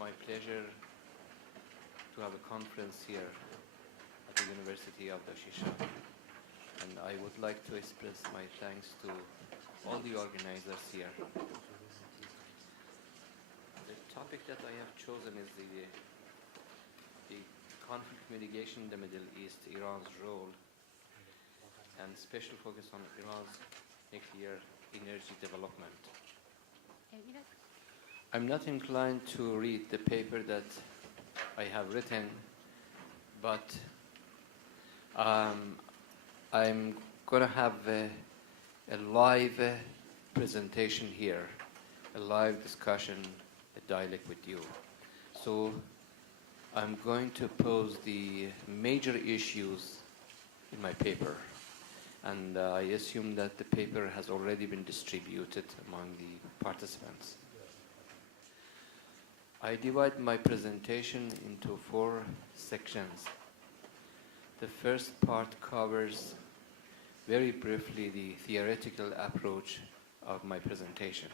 my pleasure to have a conference here at the University of Doshisha, and I would like to express my thanks to all the organizers here. The topic that I have chosen is the conflict mitigation in the Middle East, Iran's role, and special focus on Iran's nuclear energy development. I'm not inclined to read the paper that I have written, but I'm going to have a live presentation here, a live discussion, a dialogue with you. So I'm going to pose the major issues in my paper, and I assume that the paper has already been distributed among the participants. I divide my presentation into 4 sections. The first part covers very briefly the theoretical approach of my presentation.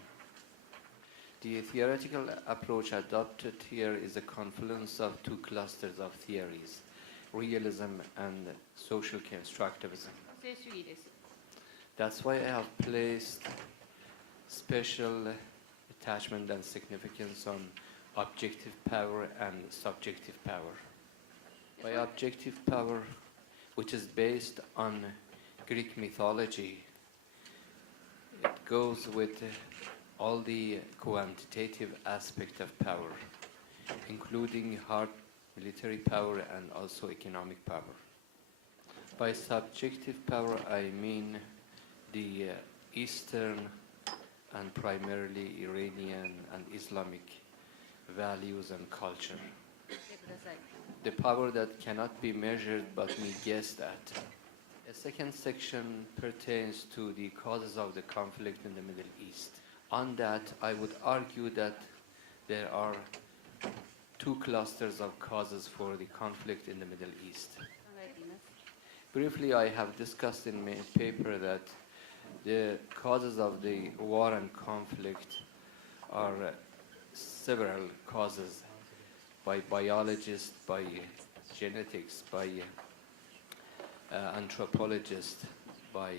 The theoretical approach adopted here is a confluence of 2 clusters of theories, realism and social constructivism. That's why I have placed special attachment and significance on objective power and subjective power. By objective power, which is based on Greek mythology, it goes with all the quantitative aspect of power, including hard military power and also economic power. By subjective power, I mean the Eastern and primarily Iranian and Islamic values and culture. The power that cannot be measured but be guessed at. A second section pertains to the causes of the conflict in the Middle East. On that, I would argue that there are 2 clusters of causes for the conflict in the Middle East. Briefly, I have discussed in my paper that the causes of the war and conflict are several causes by biologists, by genetics, by anthropologists, by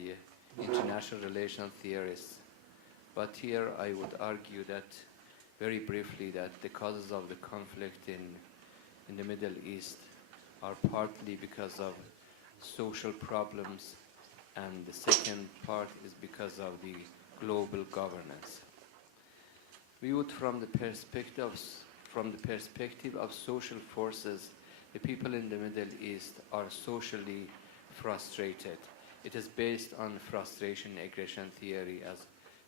international relations theorists. But here I would argue that, very briefly, that the causes of the conflict in the Middle East are partly because of social problems, and the second part is because of the global governance. Viewed from the perspective of social forces, the people in the Middle East are socially frustrated. It is based on frustration aggression theory as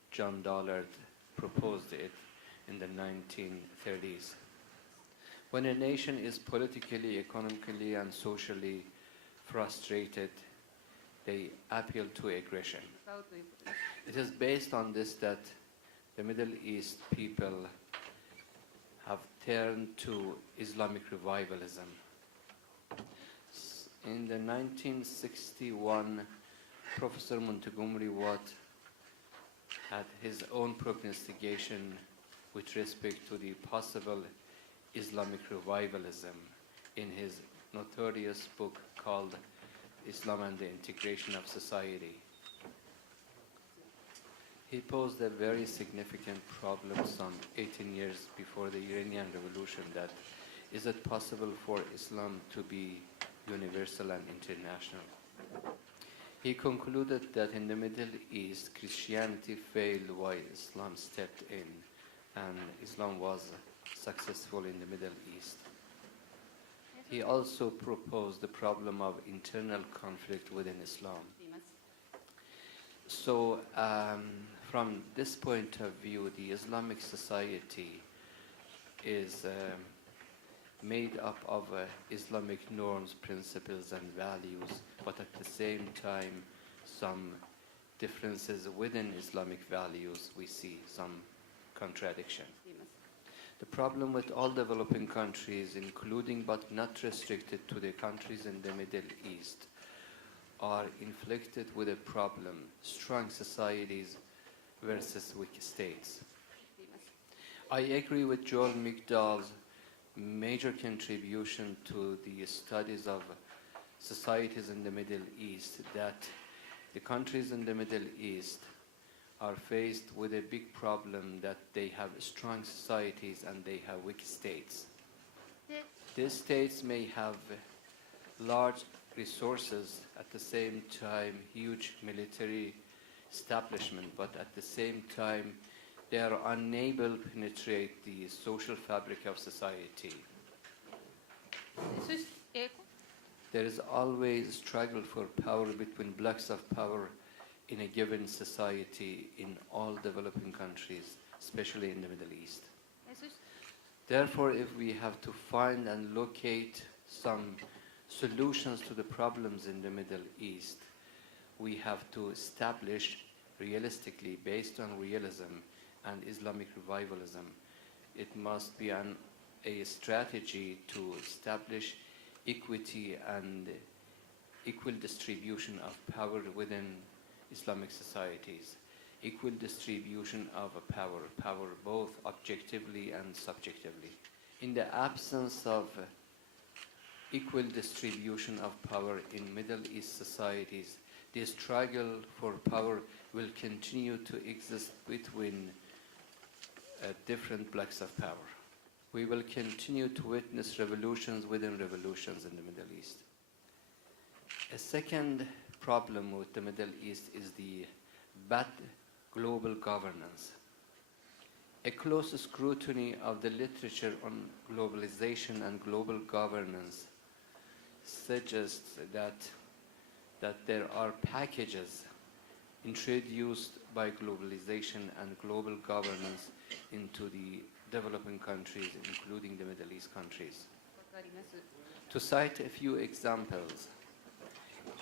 John Dollard proposed it in the 1930s. When a nation is politically, economically, and socially frustrated, they appeal to aggression. It is based on this that the Middle East people have turned to Islamic Revivalism. In the 1961, Professor Montgomery Watt had his own prognostication with respect to the possible Islamic revivalism in his notorious book called Islam and the Integration of Society. He posed a very significant problem some 18 years before the Iranian Revolution, that is it possible for Islam to be universal and international? He concluded that in the Middle East, Christianity failed while Islam stepped in, and Islam was successful in the Middle East. He also proposed the problem of internal conflict within Islam. So, from this point of view, the Islamic society is made up of Islamic norms, principles, and values, but at the same time, some differences within Islamic values, we see some contradiction. The problem with all developing countries, including but not restricted to the countries in the Middle East, are inflicted with a problem: strong societies versus weak states. I agree with Joel McDowell's major contribution to the studies of societies in the Middle East that the countries in the Middle East are faced with a big problem that they have strong societies and they have weak states. These states may have large resources, at the same time huge military establishment, but at the same time they are unable to penetrate the social fabric of society. There is always a struggle for power between blocks of power in a given society in all developing countries, especially in the Middle East. Therefore, if we have to find and locate some solutions to the problems in the Middle East, we have to establish realistically, based on realism and Islamic Revivalism, it must be a strategy to establish equity and equal distribution of power within Islamic societies, equal distribution of power both objectively and subjectively. In the absence of equal distribution of power in Middle East societies, the struggle for power will continue to exist between different blocks of power. We will continue to witness revolutions within revolutions in the Middle East. A second problem with the Middle East is the bad global governance. A close scrutiny of the literature on globalization and global governance suggests that there are packages introduced by globalization and global governance into the developing countries, including the Middle East countries. To cite a few examples: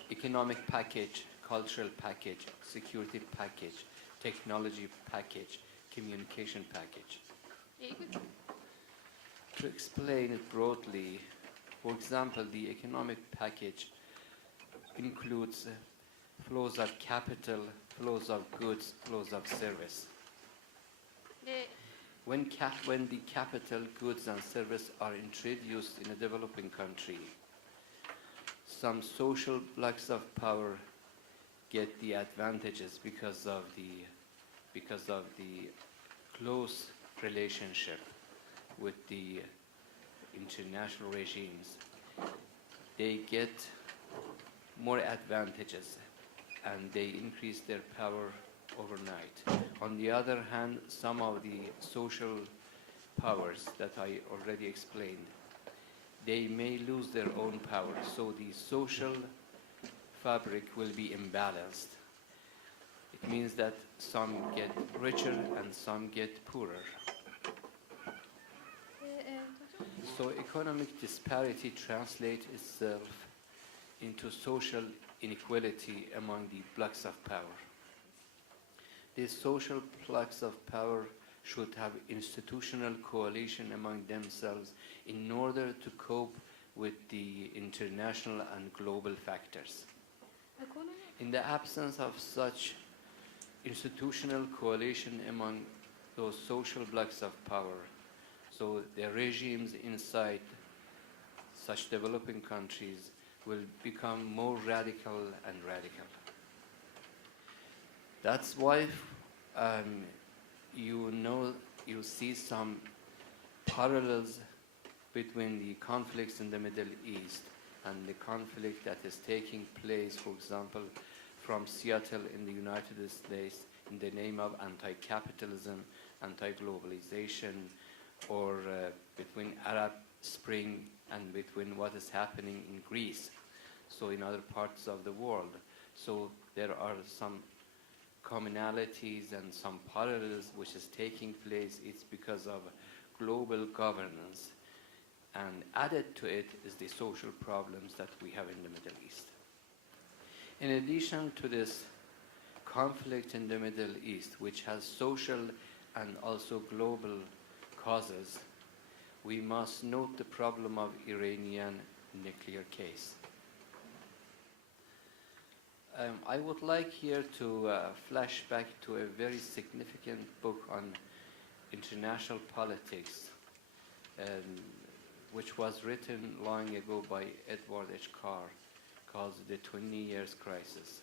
economic package, cultural package, security package, technology package, communication package. To explain it broadly, for example, the economic package includes flows of capital, flows of goods, flows of service. When the capital, goods, and service are introduced in a developing country, some social blocks of power get the advantages because of the close relationship with the international regimes. They get more advantages and they increase their power overnight. On the other hand, some of the social powers that I already explained, they may lose their own power, so the social fabric will be imbalanced. It means that some get richer and some get poorer. So economic disparity translates itself into social inequality among the blocks of power. These social blocks of power should have institutional coalition among themselves in order to cope with the international and global factors. In the absence of such institutional coalition among those social blocks of power, so the regimes inside such developing countries will become more radical and radical. That's why you see some parallels between the conflicts in the Middle East and the conflict that is taking place, for example, from Seattle in the United States in the name of anti-capitalism, anti-globalization, or between Arab Spring and between what is happening in Greece, so in other parts of the world. So there are some commonalities and some parallels which is taking place. It's because of global governance, and added to it is the social problems that we have in the Middle East. In addition to this conflict in the Middle East, which has social and also global causes, we must note the problem of Iranian nuclear case. I would like here to flash back to a very significant book on international politics which was written long ago by Edward H. Carr, called The 20 Years Crisis.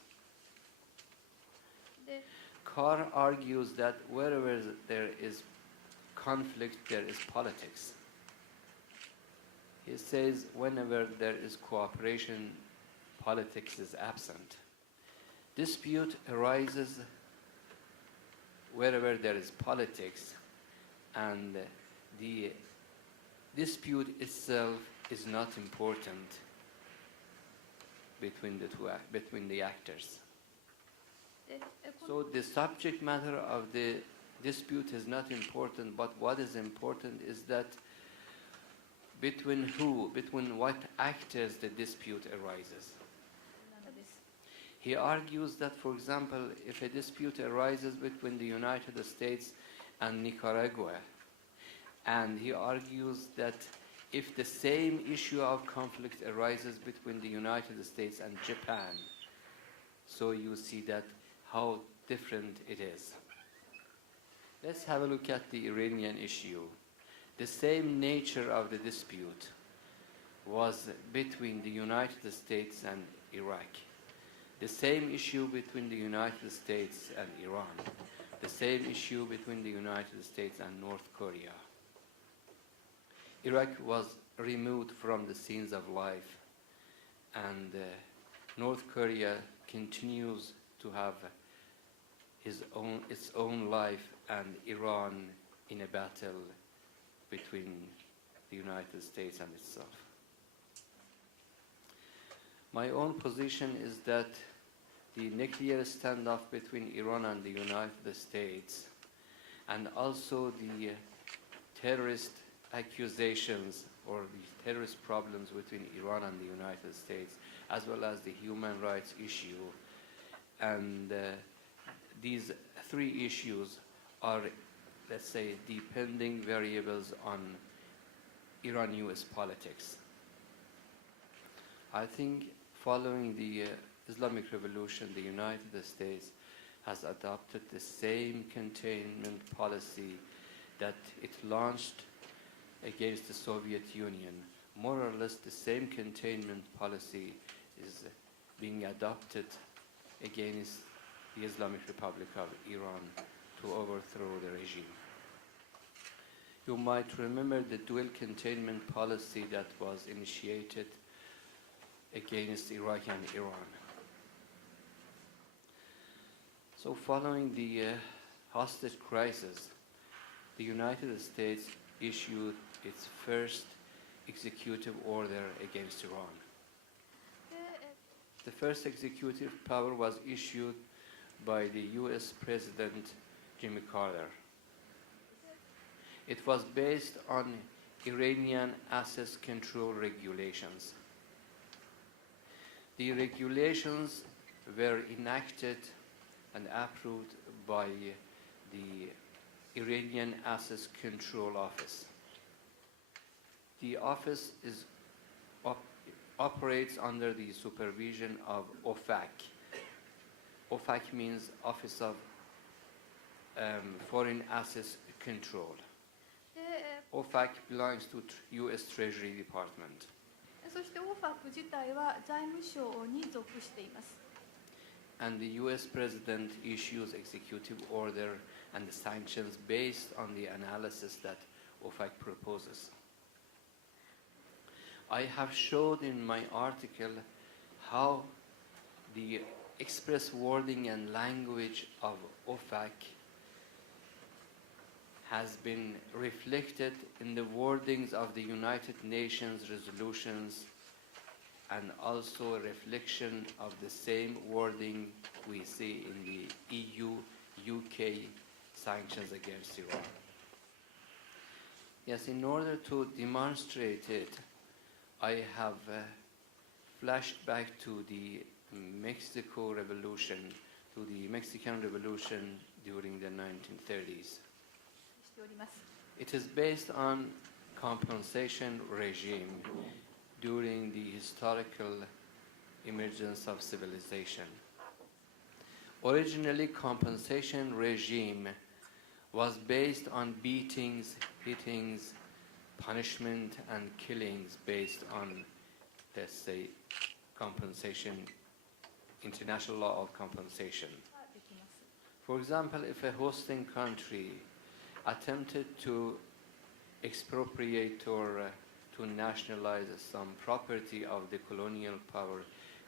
Carr argues that wherever there is conflict, there is politics. He says whenever there is cooperation, politics is absent. Dispute arises wherever there is politics, and the dispute itself is not important between the actors. So the subject matter of the dispute is not important, but what is important is that between what actors the dispute arises. He argues that, for example, if a dispute arises between the United States and Nicaragua, and he argues that if the same issue of conflict arises between the United States and Japan, so you see that how different it is. Let's have a look at the Iranian issue. The same nature of the dispute was between the United States and Iraq. The same issue between the United States and Iran. The same issue between the United States and North Korea. Iraq was removed from the scenes of life, and North Korea continues to have its own life, and Iran in a battle between the United States and itself. My own position is that the nuclear standoff between Iran and the United States, and also the terrorist accusations or the terrorist problems between Iran and the United States, as well as the human rights issue, and these three issues are, let's say, depending variables on Iran-US politics. I think following the Islamic Revolution, the United States has adopted the same containment policy that it launched against the Soviet Union. More or less the same containment policy is being adopted against the Islamic Republic of Iran to overthrow the regime. You might remember the dual containment policy that was initiated against Iraq and Iran. So following the hostage crisis, the United States issued its first executive order against Iran. The first executive power was issued by the US President Jimmy Carter. It was based on Iranian access control regulations. The regulations were enacted and approved by the Iranian Access Control Office. The office operates under the supervision of OFAC. OFAC means Office of Foreign Access Control. OFAC belongs to US Treasury Department. そして OFAC 自体は財務省に属しています。And the US President issues executive order and sanctions based on the analysis that OFAC proposes. I have showed in my article how the express wording and language of OFAC has been reflected in the wordings of the United Nations resolutions, and also a reflection of the same wording we see in the EU-UK sanctions against Iran. Yes, in order to demonstrate it, I have flashed back to the Mexican Revolution during the 1930s. It is based on compensation regime during the historical emergence of civilization. Originally, compensation regime was based on beatings, hittings, punishment and killings based on, let's say, compensation, international law of compensation. ができます。 For example, if a hosting country attempted to expropriate or to nationalize some property of the colonial power,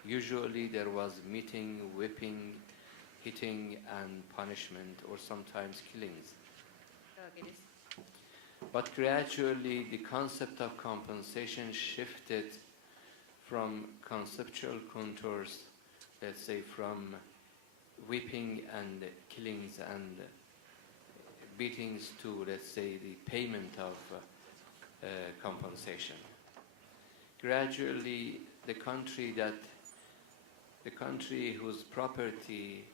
usually there was meeting, whipping, hitting, and punishment, or sometimes killings. わけです。 But gradually, the concept of compensation shifted from conceptual contours, let's say from whipping and killings and beatings to, let's say, the payment of compensation. Gradually, the country whose property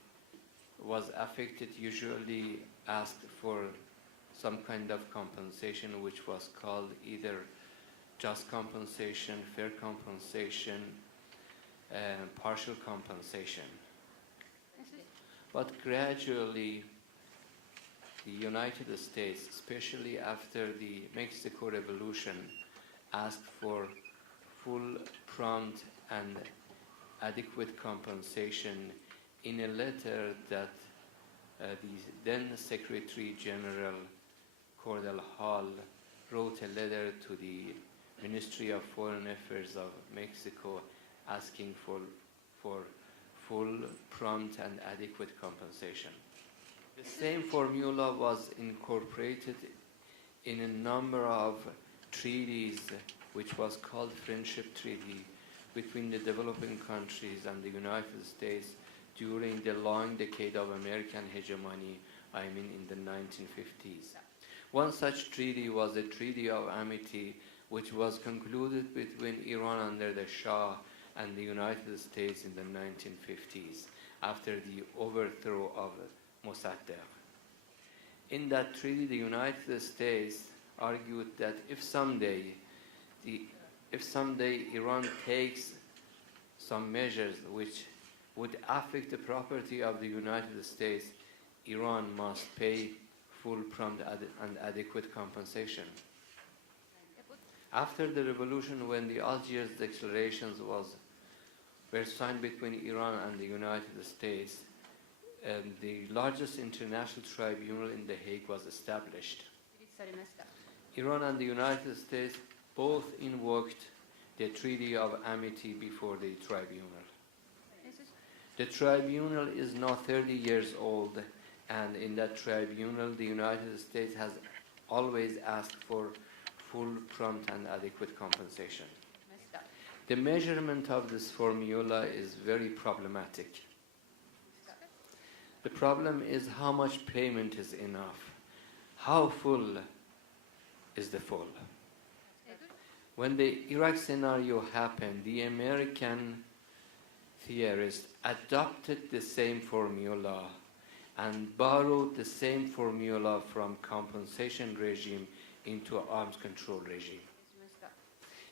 was affected usually asked for some kind of compensation, which was called either just compensation, fair compensation, partial compensation. But gradually, the United States, especially after the Mexico Revolution, asked for full, prompt, and adequate compensation in a letter that the then Secretary General Cordell Hull wrote a letter to the Ministry of Foreign Affairs of Mexico asking for full, prompt, and adequate compensation. The same formula was incorporated in a number of treaties, which was called Friendship Treaty, between the developing countries and the United States during the long decade of American hegemony, in the 1950s. One such treaty was the Treaty of Amity, which was concluded between Iran under the Shah and the United States in the 1950s, after the overthrow of Mossadegh. In that treaty, the United States argued that if someday Iran takes some measures which would affect the property of the United States, Iran must pay full, prompt, and adequate compensation. After the revolution, when the Algiers declarations were signed between Iran and the United States, the largest international tribunal in The Hague was established. Iran and the United States both invoked the Treaty of Amity before the tribunal. The tribunal is now 30 years old, and in that tribunal, the United States has always asked for full, prompt, and adequate compensation. The measurement of this formula is very problematic. The problem is how much payment is enough. How full is the full? When the Iraq scenario happened, the American theorists adopted the same formula and borrowed the same formula from compensation regime into arms control regime.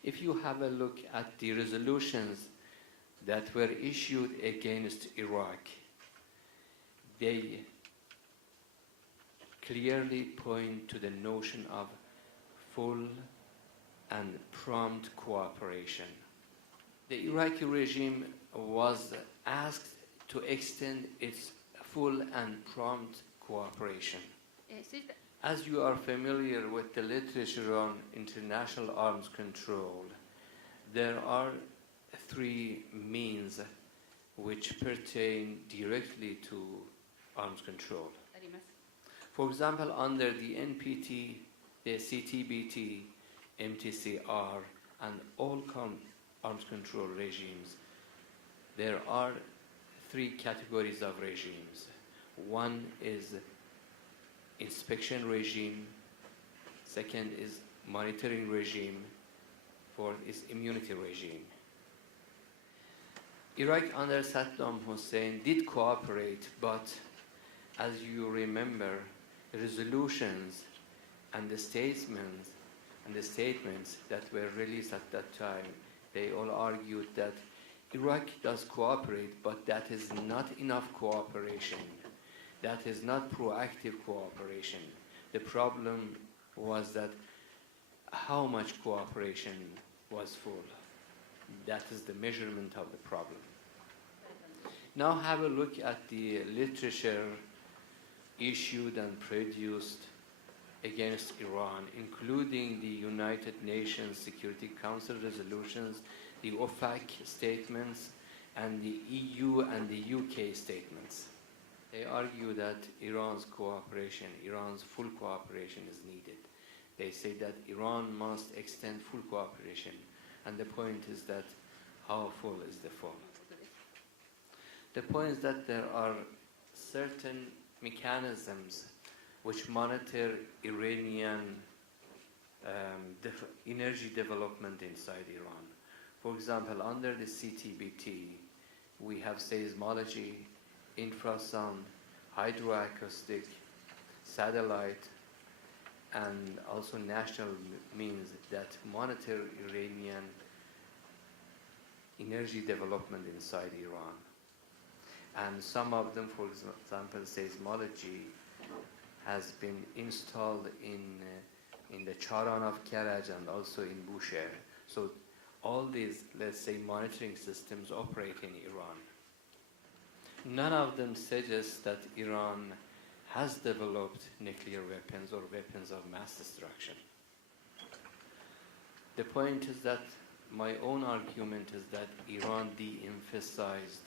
If you have a look at the resolutions that were issued against Iraq, they clearly point to the notion of full and prompt cooperation. The Iraqi regime was asked to extend its full and prompt cooperation. As you are familiar with the literature on international arms control, there are three means which pertain directly to arms control. For example, under the NPT, the CTBT, MTCR, and all arms control regimes, there are three categories of regimes. One is inspection regime, second is monitoring regime, fourth is immunity regime. Iraq under Saddam Hussein did cooperate, but as you remember, the resolutions and the statements that were released at that time, they all argued that Iraq does cooperate, but that is not enough cooperation. That is not proactive cooperation. The problem was that how much cooperation was full. That is the measurement of the problem. Now have a look at the literature issued and produced against Iran, including the United Nations Security Council resolutions, the OFAC statements, and the EU and the UK statements. They argue that Iran's cooperation, Iran's full cooperation is needed. They say that Iran must extend full cooperation, and the point is that how full is the full? The point is that there are certain mechanisms which monitor Iranian energy development inside Iran. For example, under the CTBT, we have seismology, infrasound, hydroacoustic, satellite, and also national means that monitor Iranian energy development inside Iran. And some of them, for example, seismology has been installed in the Charan of Karaj and also in Bushehr. So all these, let's say, monitoring systems operate in Iran. None of them suggest that Iran has developed nuclear weapons or weapons of mass destruction. The point is that my own argument is that Iran de-emphasized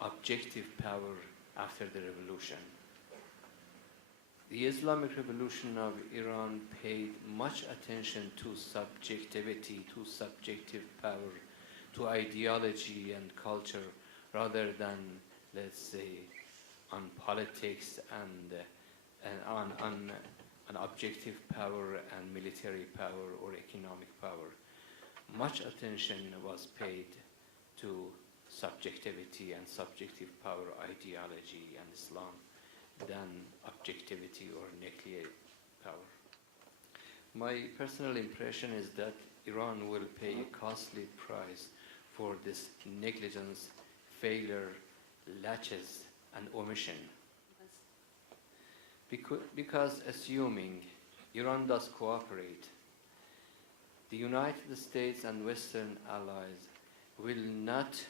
objective power after the revolution. The Islamic Revolution of Iran paid much attention to subjectivity, to subjective power, to ideology and culture, rather than, let's say, on politics and on objective power and military power or economic power. Much attention was paid to subjectivity and subjective power ideology and Islam than objectivity or nuclear power. My personal impression is that Iran will pay a costly price for this negligence, failure, laches, and omission. Because assuming Iran does cooperate, the United States and Western allies will not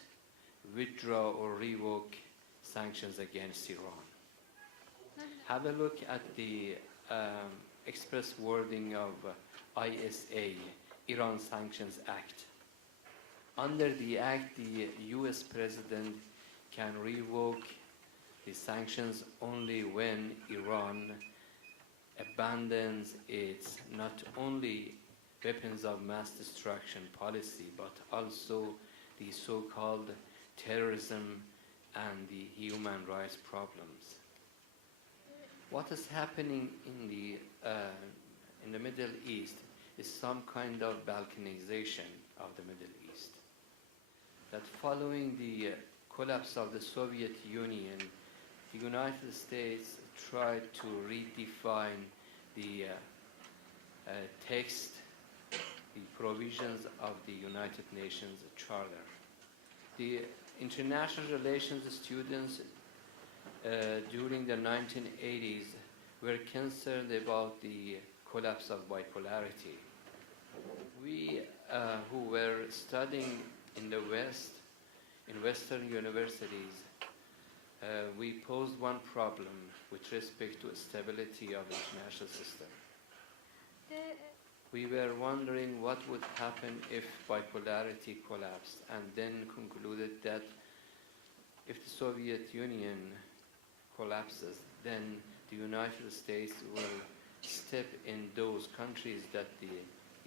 withdraw or revoke sanctions against Iran. Have a look at the express wording of ISA, Iran Sanctions Act. Under the act, the US president can revoke the sanctions only when Iran abandons its not only weapons of mass destruction policy, but also the so-called terrorism and the human rights problems. What is happening in the Middle East is some kind of balkanization of the Middle East. That following the collapse of the Soviet Union, the United States tried to redefine the text, the provisions of the United Nations Charter. The international relations students during the 1980s were concerned about the collapse of bipolarity. We who were studying in the West, in Western universities, we posed one problem with respect to stability of the international system. We were wondering what would happen if bipolarity collapsed, and then concluded that if the Soviet Union collapses, then the United States will step in those countries that the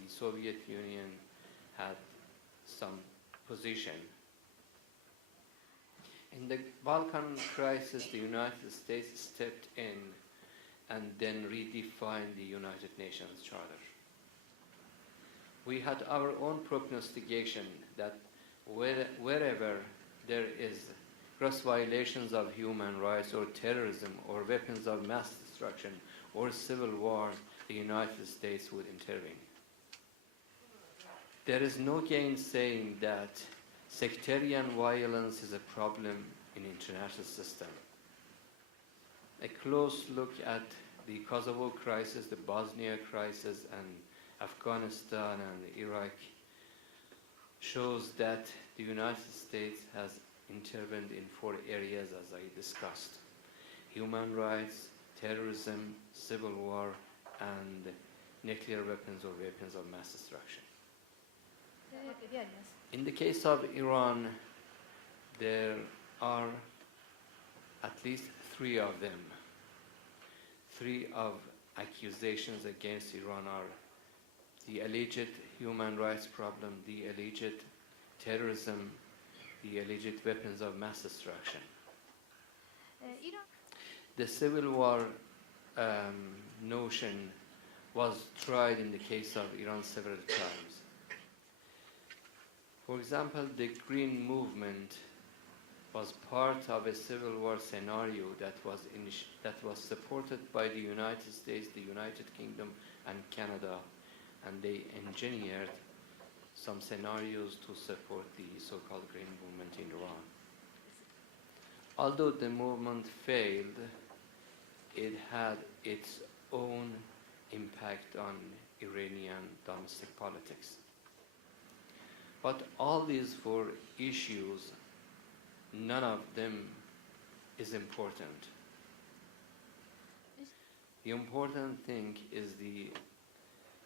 Soviet Union had some position. In the Balkan crisis, the United States stepped in and then redefined the United Nations Charter. We had our own prognostication that wherever there is gross violations of human rights or terrorism or weapons of mass destruction or civil war, the United States would intervene. There is no gainsaying that sectarian violence is a problem in the international system. A close look at the Kosovo crisis, the Bosnia crisis, and Afghanistan and Iraq shows that the United States has intervened in 4 areas as I discussed: human rights, terrorism, civil war, and nuclear weapons or weapons of mass destruction. というわけであります。 In the case of Iran, there are at least 3 of them. 3 of accusations against Iran are the alleged human rights problem, the alleged terrorism, the alleged weapons of mass destruction. イラン The civil war notion was tried in the case of Iran several times. For example, the Green Movement was part of a civil war scenario that was supported by the United States, the United Kingdom, and Canada, and they engineered some scenarios to support the so-called Green Movement in Iran. Although the movement failed, it had its own impact on Iranian domestic politics. But all these 4 issues, none of them is important. The important thing is the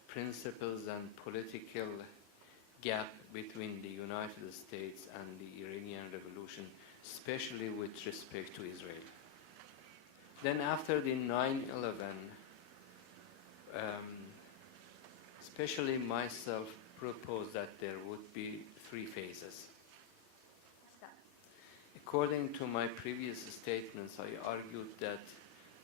principles and political gap between the United States and the Iranian Revolution, especially with respect to Israel. Then after the 9/11, especially myself proposed that there would be 3 phases. According to my previous statements, I argued that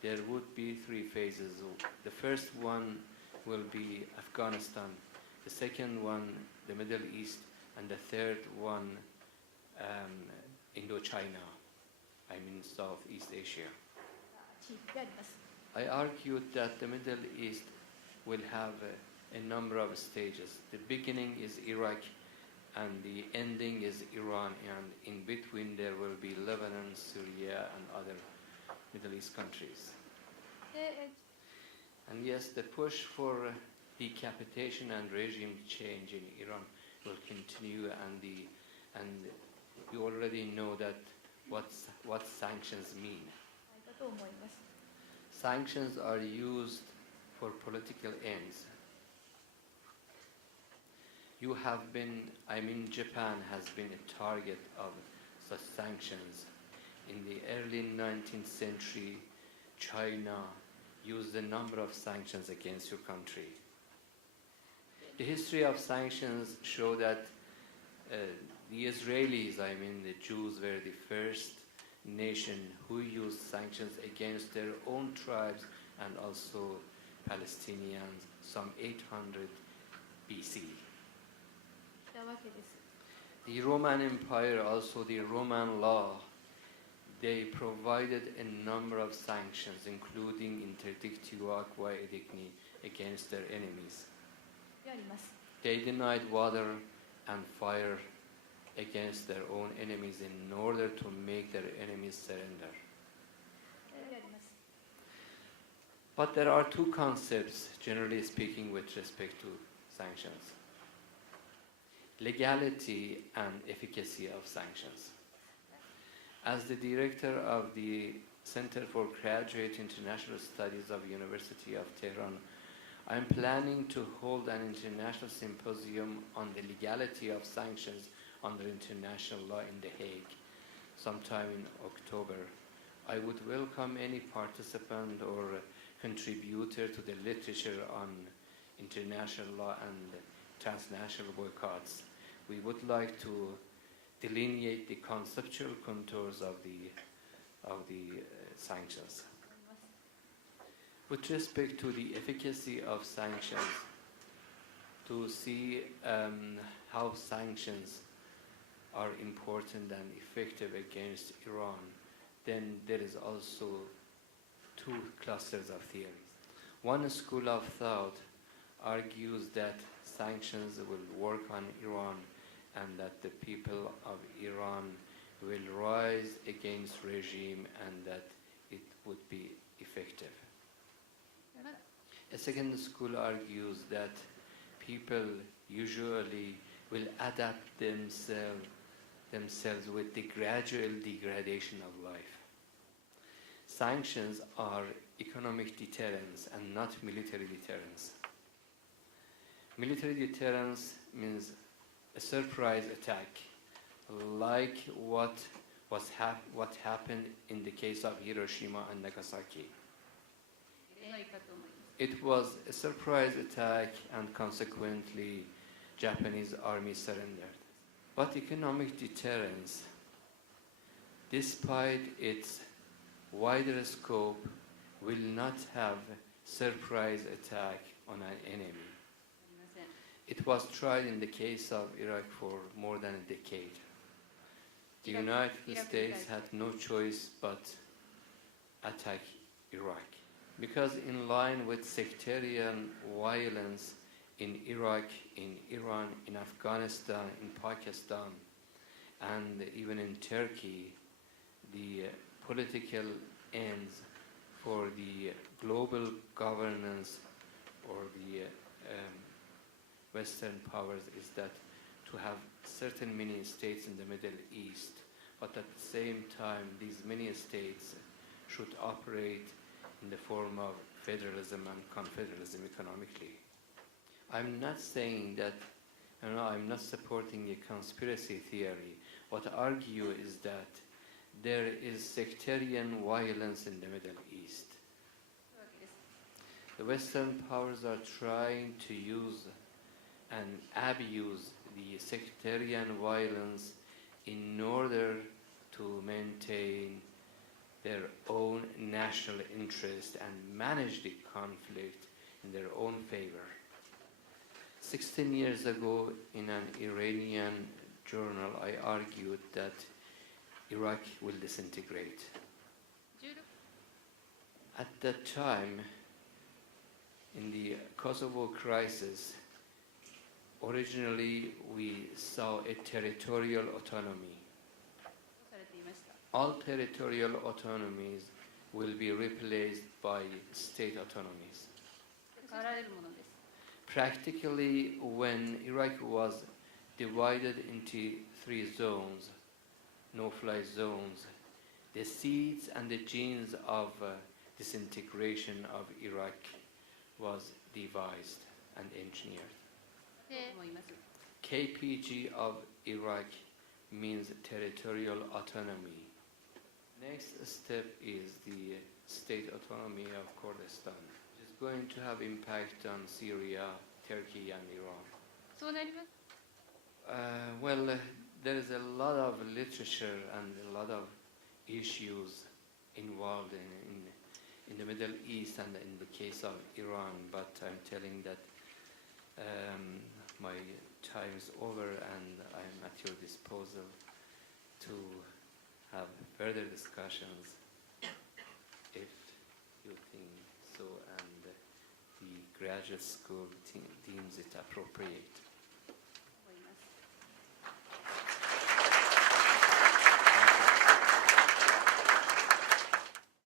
there would be 3 phases. The first one will be Afghanistan, the second one, the Middle East, and the third one, Indochina, I mean Southeast Asia. 地域であります。 I argued that the Middle East will have a number of stages. The beginning is Iraq, and the ending is Iran, and in between there will be Lebanon, Syria, and other Middle East countries. で And yes, the push for decapitation and regime change in Iran will continue, and you already know that what sanctions mean. だと思います。 Sanctions are used for political ends. Japan has been a target of such sanctions. In the early 19th century, China used a number of sanctions against your country. The history of sanctions show that the Israelis, the Jews, were the first nation who used sanctions against their own tribes and also Palestinians, some 800 BC. したわけです。 The Roman Empire, also the Roman law, they provided a number of sanctions, including interdictiva qua edicni, against their enemies. であります。 They denied water and fire against their own enemies in order to make their enemies surrender. であります。 But there are 2 concepts, generally speaking, with respect to sanctions: legality and efficacy of sanctions. As the director of the Center for Graduate International Studies of University of Tehran, I am planning to hold an international symposium on the legality of sanctions under international law in The Hague sometime in October. I would welcome any participant or contributor to the literature on international law and transnational boycotts. We would like to delineate the conceptual contours of the sanctions. With respect to the efficacy of sanctions, to see how sanctions are important and effective against Iran, then there is also 2 clusters of theories. One school of thought argues that sanctions will work on Iran and that the people of Iran will rise against regime and that it would be effective. A second school argues that people usually will adapt themselves with the gradual degradation of life. Sanctions are economic deterrence and not military deterrence. Military deterrence means a surprise attack, like what happened in the case of Hiroshima and Nagasaki. It was a surprise attack, and consequently, Japanese army surrendered. But economic deterrence, despite its wider scope, will not have surprise attack on an enemy. It was tried in the case of Iraq for more than a decade. The United States had no choice but attack Iraq, because in line with sectarian violence in Iraq, in Iran, in Afghanistan, in Pakistan, and even in Turkey, the political ends for the global governance or the Western powers is that to have certain many states in the Middle East, but at the same time these many states should operate in the form of federalism and confederalism economically. I'm not saying that, I'm not supporting a conspiracy theory. What I argue is that there is sectarian violence in the Middle East. The Western powers are trying to use and abuse the sectarian violence in order to maintain their own national interest and manage the conflict in their own favor. 16 years ago, in an Iranian journal, I argued that Iraq will disintegrate. At that time, in the Kosovo crisis, originally we saw a territorial autonomy. All territorial autonomies will be replaced by state autonomies. Practically, when Iraq was divided into 3 zones, no-fly zones, the seeds and the genes of disintegration of Iraq was devised and engineered. KPG of Iraq means territorial autonomy. Next step is the state autonomy of Kurdistan. It's going to have impact on Syria, Turkey, and Iran. Well, there is a lot of literature and a lot of issues involved in the Middle East and in the case of Iran, but I'm telling that my time is over and I'm at your disposal to have further discussions if you think so and the graduate school deems it appropriate.